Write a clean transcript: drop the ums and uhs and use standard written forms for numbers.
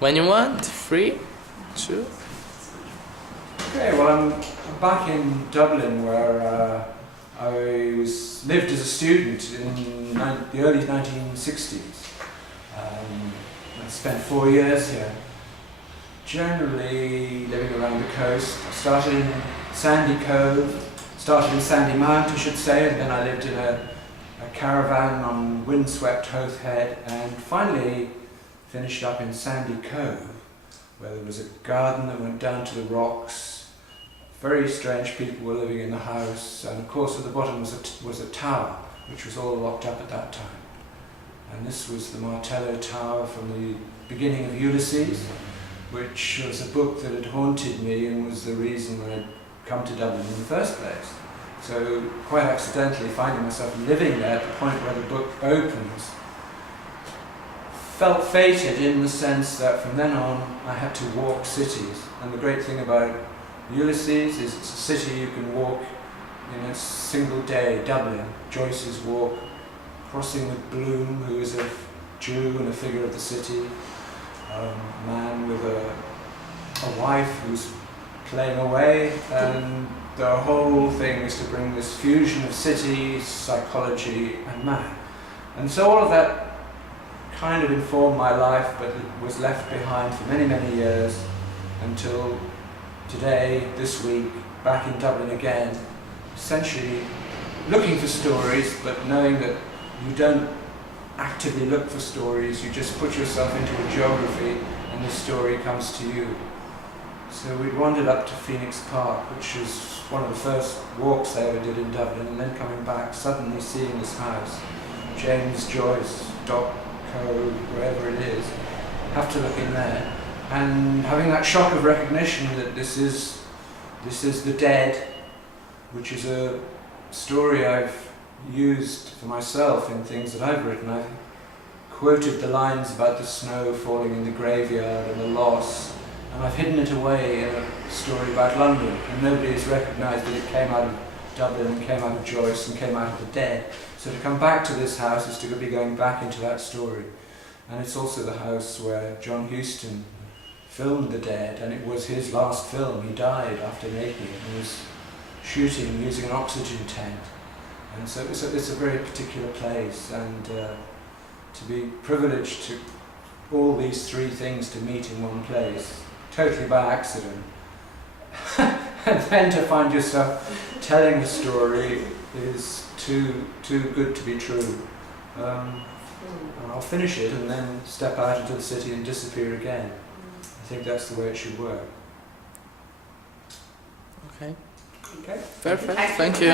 When you want, 3, 2. Okay, well I'm back in Dublin where I lived as a student in the early 1960s. I spent 4 years here, generally living around the coast. I started in Sandy Cove, started in Sandy Mount I should say, and then I lived in a caravan on windswept Howth Head, and finally finished up in Sandy Cove, where there was a garden that went down to the rocks. Very strange people were living in the house, and of course at the bottom was a tower, which was all locked up at that time. And this was the Martello Tower from the beginning of Ulysses, which was a book that had haunted me and was the reason that I'd come to Dublin in the first place. So quite accidentally finding myself living there at the point where the book opens, felt fated in the sense that from then on I had to walk cities. And the great thing about Ulysses is it's a city you can walk in a single day. Dublin, Joyce's Walk, crossing with Bloom, who is a Jew and a figure of the city, a man with a wife who's playing away, and the whole thing is to bring this fusion of city, psychology and man. And so all of that kind of informed my life, but it was left behind for many, many years until today, this week, back in Dublin again, essentially looking for stories, but knowing that you don't actively look for stories, you just put yourself into a geography and the story comes to you. So we'd wandered up to Phoenix Park, which was one of the first walks I ever did in Dublin, and then coming back, suddenly seeing this house, James Joyce, wherever it is, have to look in there, and having that shock of recognition that this is The Dead, which is a story I've used for myself in things that I've written. I've quoted the lines about the snow falling in the graveyard and the loss, and I've hidden it away in a story about London, and nobody has recognised that it came out of Dublin and came out of Joyce and came out of The Dead. So to come back to this house is to be going back into that story. And it's also the house where John Huston filmed The Dead, and it was his last film. He died after making it. He was shooting using an oxygen tent. And so it's a very particular place, and to be privileged to all these three things to meet in one place, totally by accident, and then to find yourself telling a story is too good to be true. I'll finish it and then step out into the city and disappear again. I think that's the way it should work. Okay. Okay. Perfect. Thank you.